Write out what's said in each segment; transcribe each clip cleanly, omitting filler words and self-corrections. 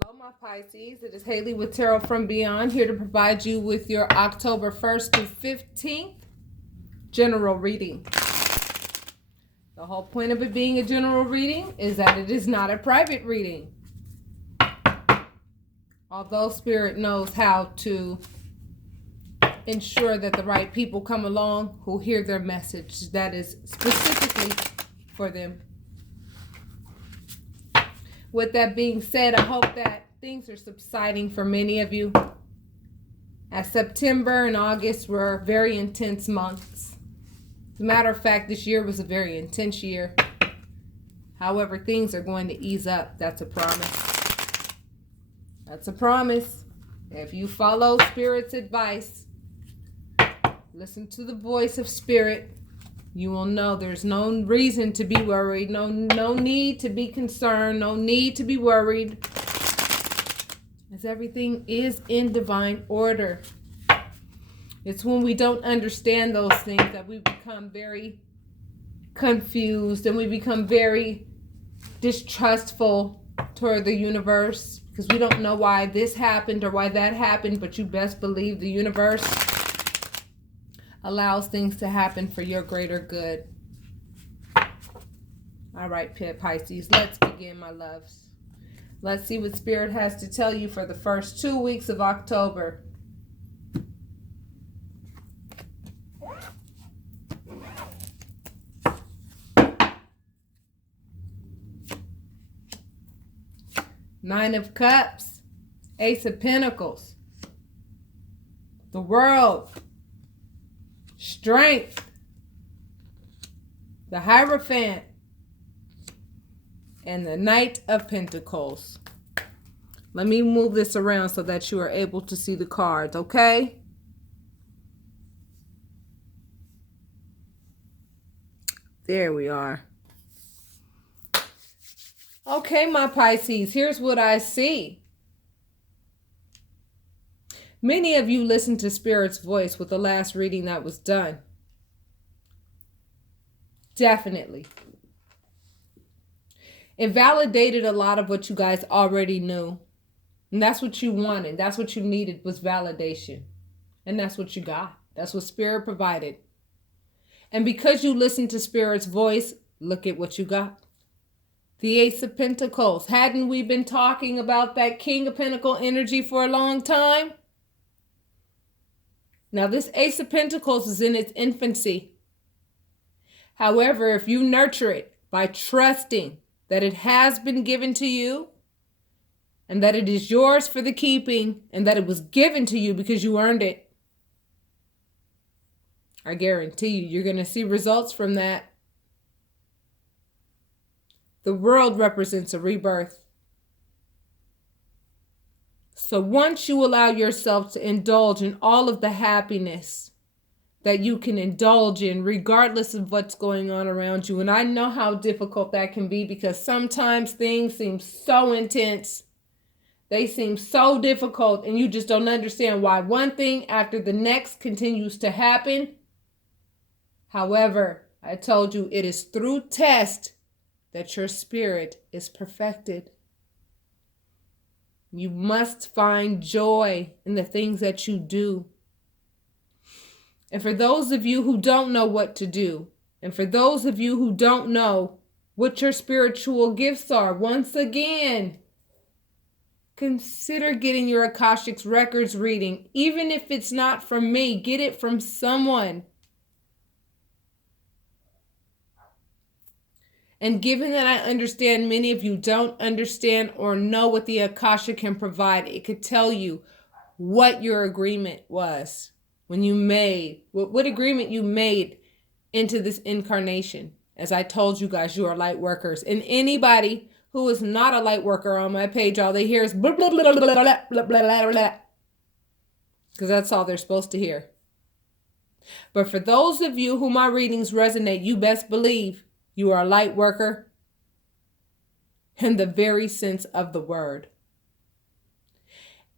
Hello, my Pisces. It is Haley with Tarot from Beyond, here to provide you with your October 1st to 15th general reading. The whole point of it being a general reading is that it is not a private reading. Although Spirit knows how to ensure that the right people come along who hear their message that is specifically for them. With that being said, I hope that things are subsiding for many of you. As September and August were very intense months. As a matter of fact, this year was a very intense year. However, things are going to ease up. That's a promise. That's a promise. If you follow Spirit's advice, listen to the voice of Spirit, you will know there's no reason to be worried, no need to be concerned, no need to be worried, as everything is in divine order. It's when we don't understand those things that we become very confused and we become very distrustful toward the universe, because we don't know why this happened or why that happened, but you best believe the universe allows things to happen for your greater good. All right, Pisces, let's begin, my loves. Let's see what Spirit has to tell you for the first 2 weeks of October. Nine of Cups, Ace of Pentacles, the World, Strength, the Hierophant, and the Knight of Pentacles. Let me move this around so that you are able to see the cards, okay? There we are. Okay, my Pisces, here's what I see. Many of you listened to Spirit's voice with the last reading that was done. Definitely. It validated a lot of what you guys already knew. And that's what you wanted. That's what you needed, was validation. And that's what you got. That's what Spirit provided. And because you listened to Spirit's voice, look at what you got. The Ace of Pentacles. Hadn't we been talking about that King of Pentacle energy for a long time? Now, this Ace of Pentacles is in its infancy. However, if you nurture it by trusting that it has been given to you and that it is yours for the keeping and that it was given to you because you earned it, I guarantee you're going to see results from that. The World represents a rebirth. So once you allow yourself to indulge in all of the happiness that you can indulge in, regardless of what's going on around you, and I know how difficult that can be because sometimes things seem so intense. They seem so difficult, and you just don't understand why one thing after the next continues to happen. However, I told you it is through test that your spirit is perfected. You must find joy in the things that you do. And for those of you who don't know what to do, and for those of you who don't know what your spiritual gifts are, once again, consider getting your Akashic Records reading. Even if it's not from me, get it from someone. And given that I understand many of you don't understand or know what the Akasha can provide, it could tell you what your agreement was when you made, what agreement you made into this incarnation. As I told you guys, you are light workers. And anybody who is not a light worker on my page, all they hear is blah, blah, blah, blah, blah, blah, blah, blah, blah. Because that's all they're supposed to hear. But for those of you who my readings resonate, you best believe you are a light worker in the very sense of the word.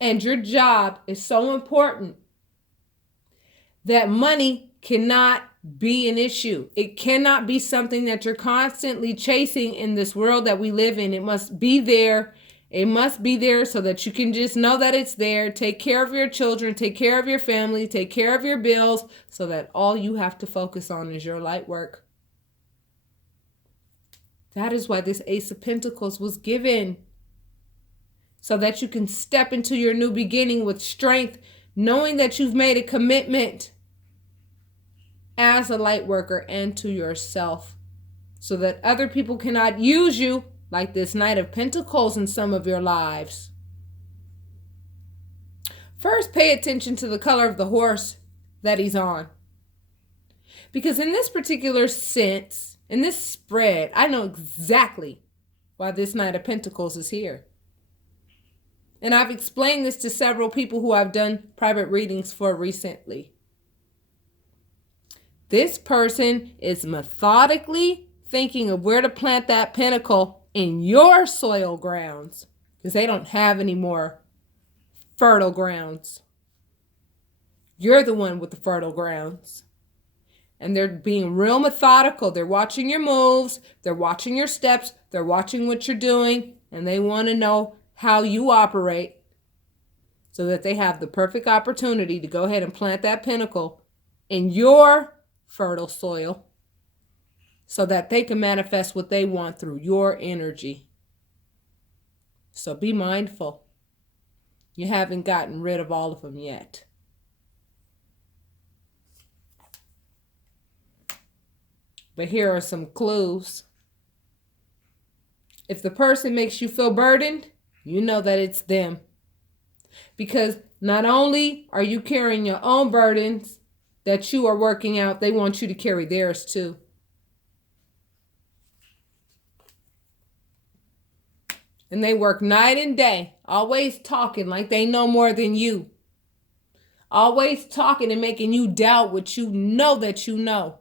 And your job is so important that money cannot be an issue. It cannot be something that you're constantly chasing in this world that we live in. It must be there It must be there so that you can just know that it's there. Take care of your children, take care of your family, take care of your bills, so that all you have to focus on is your light work. That is why this Ace of Pentacles was given. So that you can step into your new beginning with strength, knowing that you've made a commitment as a light worker and to yourself, so that other people cannot use you like this Knight of Pentacles in some of your lives. First, pay attention to the color of the horse that he's on. Because in this particular sense, in this spread, I know exactly why this Knight of Pentacles is here. And I've explained this to several people who I've done private readings for recently. This person is methodically thinking of where to plant that pentacle in your soil grounds, because they don't have any more fertile grounds. You're the one with the fertile grounds. And they're being real methodical. They're watching your moves. They're watching your steps. They're watching what you're doing. And they want to know how you operate, so that they have the perfect opportunity to go ahead and plant that pentacle in your fertile soil, so that they can manifest what they want through your energy. So be mindful. You haven't gotten rid of all of them yet. But here are some clues. If the person makes you feel burdened, you know that it's them. Because not only are you carrying your own burdens that you are working out, they want you to carry theirs too. And they work night and day, always talking like they know more than you. Always talking and making you doubt what you know that you know.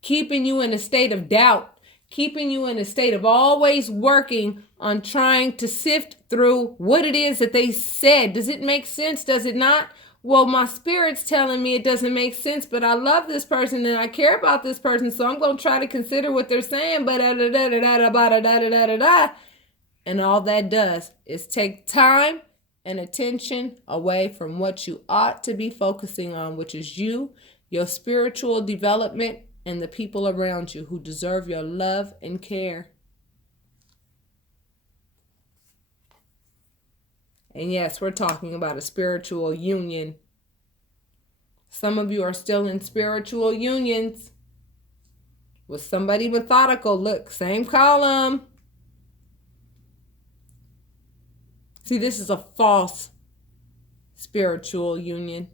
Keeping you in a state of doubt. Keeping you in a state of always working on trying to sift through what it is that they said. Does it make sense? Does it not? Well, my spirit's telling me it doesn't make sense, but I love this person and I care about this person, so I'm going to try to consider what they're saying. But and all that does is take time and attention away from what you ought to be focusing on, which is you, your spiritual development, and the people around you who deserve your love and care. And yes, we're talking about a spiritual union. Some of you are still in spiritual unions with somebody methodical. Look, same column. See, this is a false spiritual union.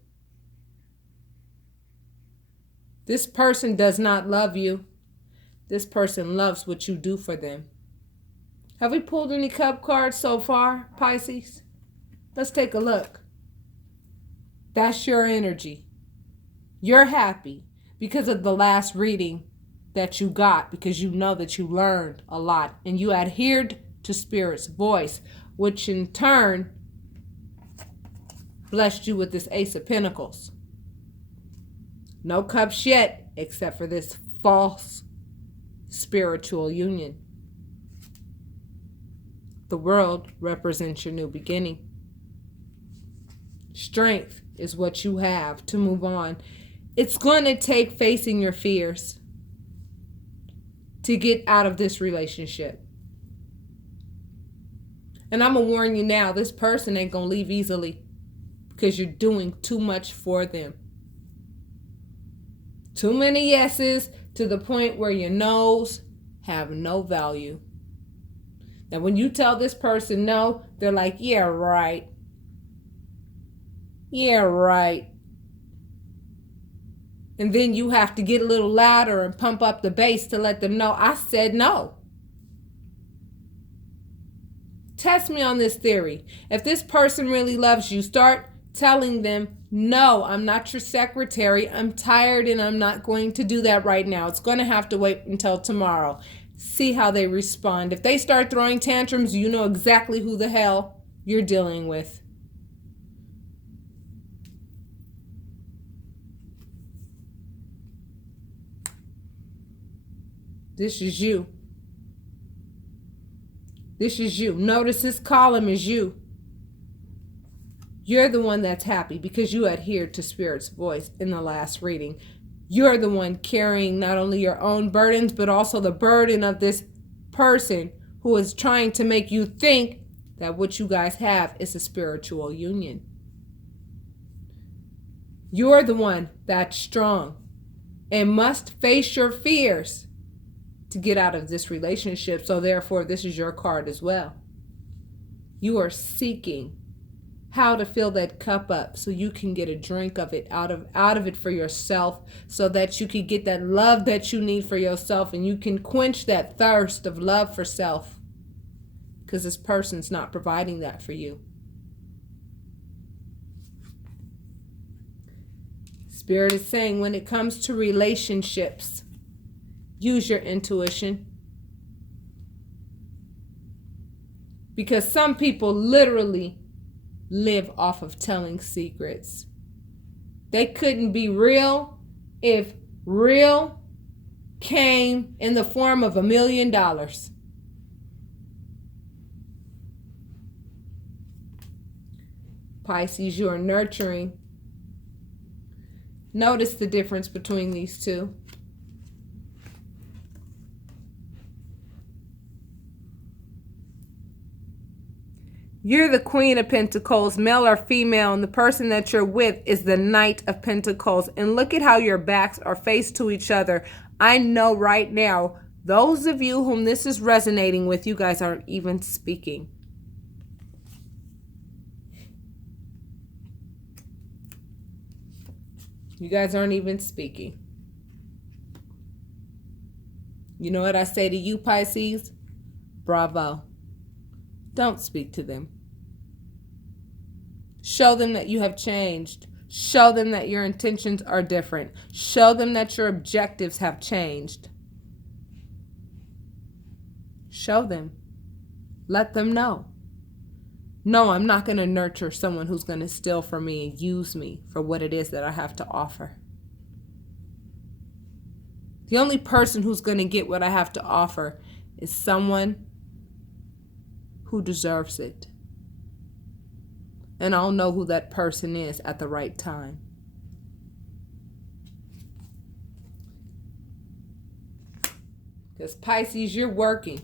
This person does not love you. This person loves what you do for them. Have we pulled any cup cards so far, Pisces? Let's take a look. That's your energy. You're happy because of the last reading that you got, because you know that you learned a lot and you adhered to Spirit's voice, which in turn blessed you with this Ace of Pentacles. No cups yet, except for this false spiritual union. The world represents your new beginning. Strength is what you have to move on. It's going to take facing your fears to get out of this relationship. And I'm going to warn you now, this person ain't going to leave easily, because you're doing too much for them. Too many yeses to the point where your no's have no value. Now, when you tell this person no, they're like, yeah, right. Yeah, right. And then you have to get a little louder and pump up the bass to let them know, I said no. Test me on this theory. If this person really loves you, start telling them, no, I'm not your secretary. I'm tired and I'm not going to do that right now. It's going to have to wait until tomorrow. See how they respond. If they start throwing tantrums, you know exactly who the hell you're dealing with. This is you. This is you. Notice this column is you. You're the one that's happy because you adhered to Spirit's voice in the last reading. You're the one carrying not only your own burdens, but also the burden of this person who is trying to make you think that what you guys have is a spiritual union. You're the one that's strong and must face your fears to get out of this relationship. So therefore, this is your card as well. You are seeking how to fill that cup up so you can get a drink of it out of it for yourself, so that you can get that love that you need for yourself, and you can quench that thirst of love for self, because this person's not providing that for you. Spirit is saying, when it comes to relationships, use your intuition. Because some people literally live off of telling secrets. They couldn't be real if real came in the form of $1 million. Pisces, you are nurturing. Notice the difference between these two. You're the Queen of Pentacles, male or female, and the person that you're with is the Knight of Pentacles. And look at how your backs are faced to each other. I know right now, those of you whom this is resonating with, you guys aren't even speaking. You guys aren't even speaking. You know what I say to you, Pisces? Bravo. Don't speak to them. Show them that you have changed. Show them that your intentions are different. Show them that your objectives have changed. Show them. Let them know. No, I'm not going to nurture someone who's going to steal from me and use me for what it is that I have to offer. The only person who's going to get what I have to offer is someone who deserves it. And I'll know who that person is at the right time. Because Pisces, you're working.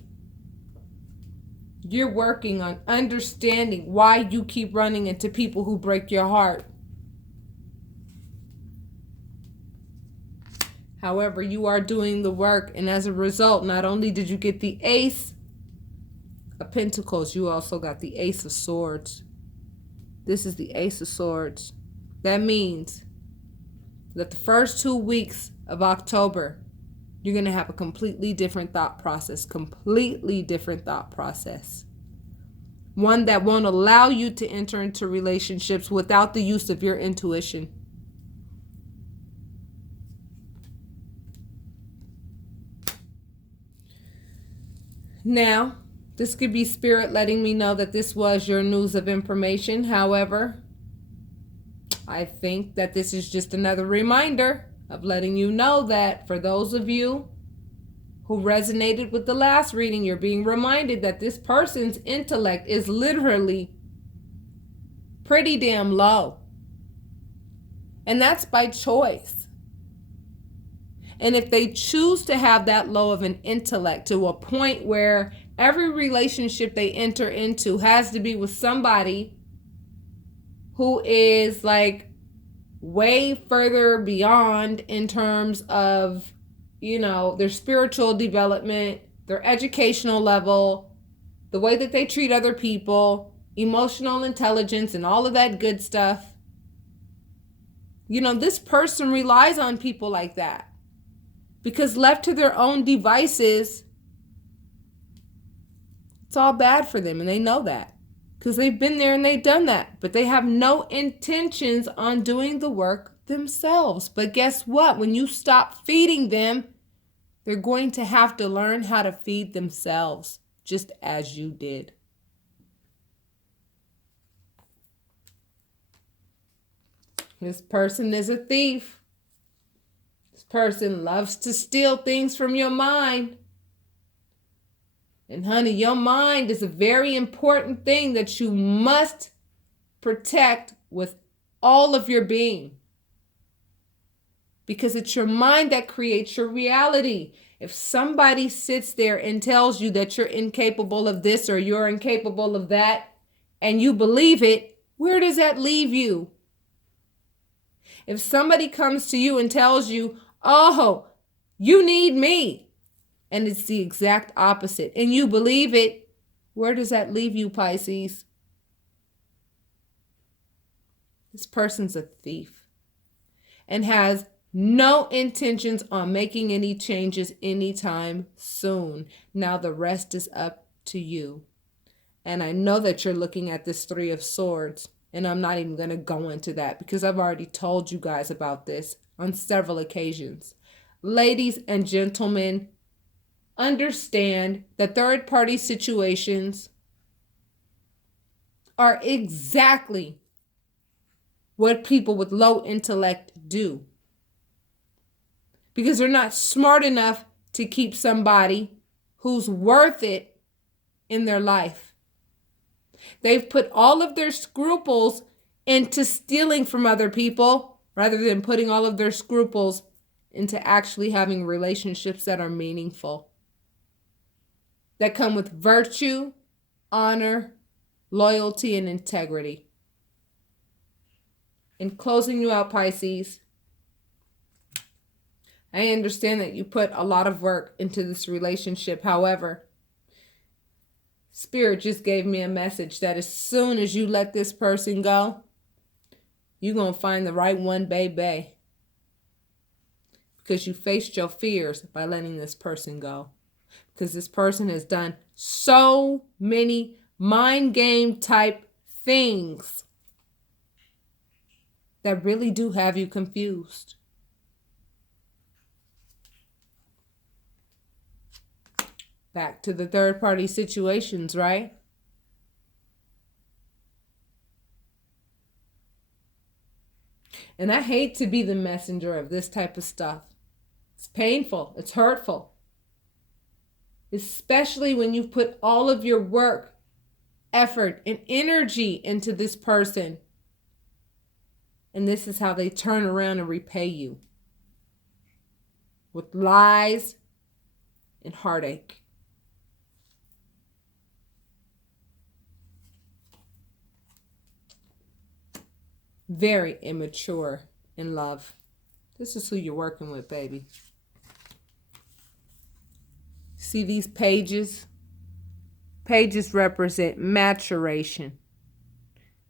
You're working on understanding why you keep running into people who break your heart. However, you are doing the work, and as a result, not only did you get the Ace of Pentacles, you also got the Ace of Swords. This is the Ace of Swords. That means that the first 2 weeks of October, you're going to have a completely different thought process. Completely different thought process. One that won't allow you to enter into relationships without the use of your intuition. Now, this could be Spirit letting me know that this was your news of information. However, I think that this is just another reminder of letting you know that for those of you who resonated with the last reading, you're being reminded that this person's intellect is literally pretty damn low. And that's by choice. And if they choose to have that low of an intellect to a point where every relationship they enter into has to be with somebody who is like way further beyond in terms of, you know, their spiritual development, their educational level, the way that they treat other people, emotional intelligence, and all of that good stuff. You know, this person relies on people like that. Because left to their own devices, it's all bad for them, and they know that. Because they've been there and they've done that. But they have no intentions on doing the work themselves. But guess what? When you stop feeding them, they're going to have to learn how to feed themselves, just as you did. This person is a thief. This person loves to steal things from your mind. And honey, your mind is a very important thing that you must protect with all of your being. Because it's your mind that creates your reality. If somebody sits there and tells you that you're incapable of this or you're incapable of that, and you believe it, where does that leave you? If somebody comes to you and tells you, oh, you need me, and it's the exact opposite, and you believe it, where does that leave you, Pisces? This person's a thief and has no intentions on making any changes anytime soon. Now the rest is up to you. And I know that you're looking at this Three of Swords, and I'm not even going to go into that because I've already told you guys about this on several occasions. Ladies and gentlemen, understand that third-party situations are exactly what people with low intellect do. Because they're not smart enough to keep somebody who's worth it in their life. They've put all of their scruples into stealing from other people rather than putting all of their scruples into actually having relationships that are meaningful, that come with virtue, honor, loyalty, and integrity. In closing you out, Pisces, I understand that you put a lot of work into this relationship. However, Spirit just gave me a message that as soon as you let this person go, you're going to find the right one, baby. Because you faced your fears by letting this person go. Because this person has done so many mind game type things that really do have you confused. Back to the third party situations, right? And I hate to be the messenger of this type of stuff. It's painful. It's hurtful. Especially when you put all of your work, effort, and energy into this person. And this is how they turn around and repay you. With lies and heartache. Very immature in love. This is who you're working with, baby. See these pages? Pages represent maturation.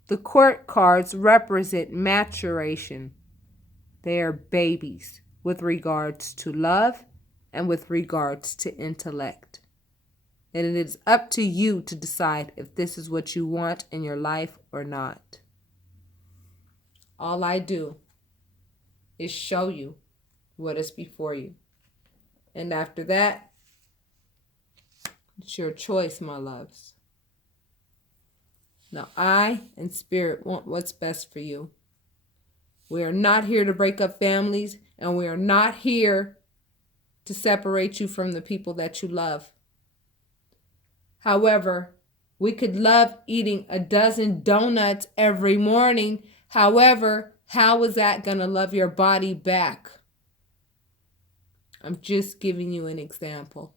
The court cards represent maturation. They are babies with regards to love and with regards to intellect. And it is up to you to decide if this is what you want in your life or not. All I do is show you what is before you. And after that, it's your choice, my loves. Now, I and Spirit want what's best for you. We are not here to break up families, and we are not here to separate you from the people that you love. However, we could love eating a dozen donuts every morning. However, how is that going to love your body back? I'm just giving you an example.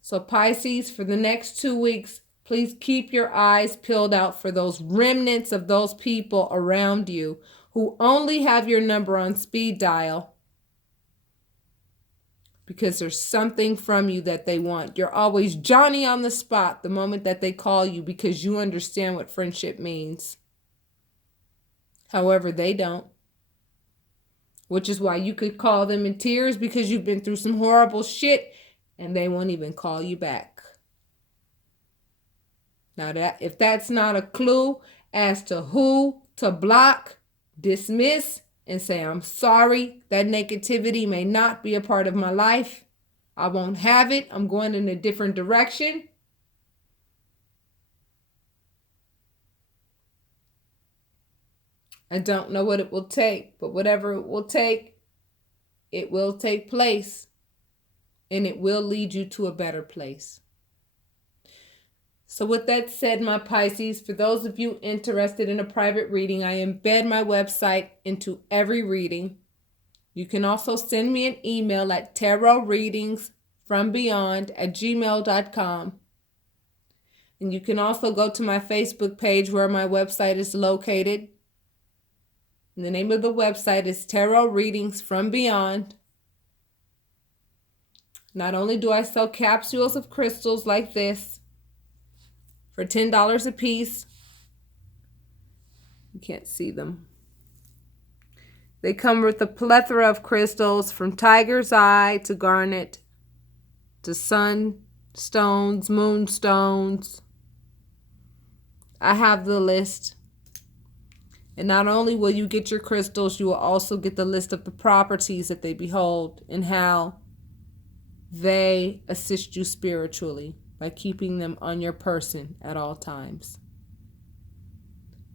So Pisces, for the next 2 weeks, please keep your eyes peeled out for those remnants of those people around you who only have your number on speed dial because there's something from you that they want. You're always Johnny on the spot the moment that they call you because you understand what friendship means. However, they don't. Which is why you could call them in tears because you've been through some horrible shit and they won't even call you back. Now, if that's not a clue as to who to block, dismiss, and say, I'm sorry, that negativity may not be a part of my life. I won't have it. I'm going in a different direction. I don't know what it will take, but whatever it will take place. And it will lead you to a better place. So with that said, my Pisces, for those of you interested in a private reading, I embed my website into every reading. You can also send me an email at tarotreadingsfrombeyond@gmail.com. And you can also go to my Facebook page where my website is located. And the name of the website is Tarot Readings from Beyond. Not only do I sell capsules of crystals like this for $10 a piece. You can't see them. They come with a plethora of crystals from tiger's eye to garnet to sunstones, moonstones. I have the list. And not only will you get your crystals, you will also get the list of the properties that they behold and how they assist you spiritually by keeping them on your person at all times.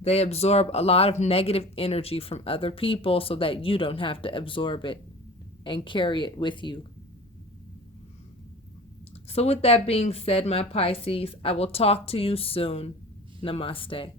They absorb a lot of negative energy from other people so that you don't have to absorb it and carry it with you. So with that being said, my Pisces, I will talk to you soon. Namaste.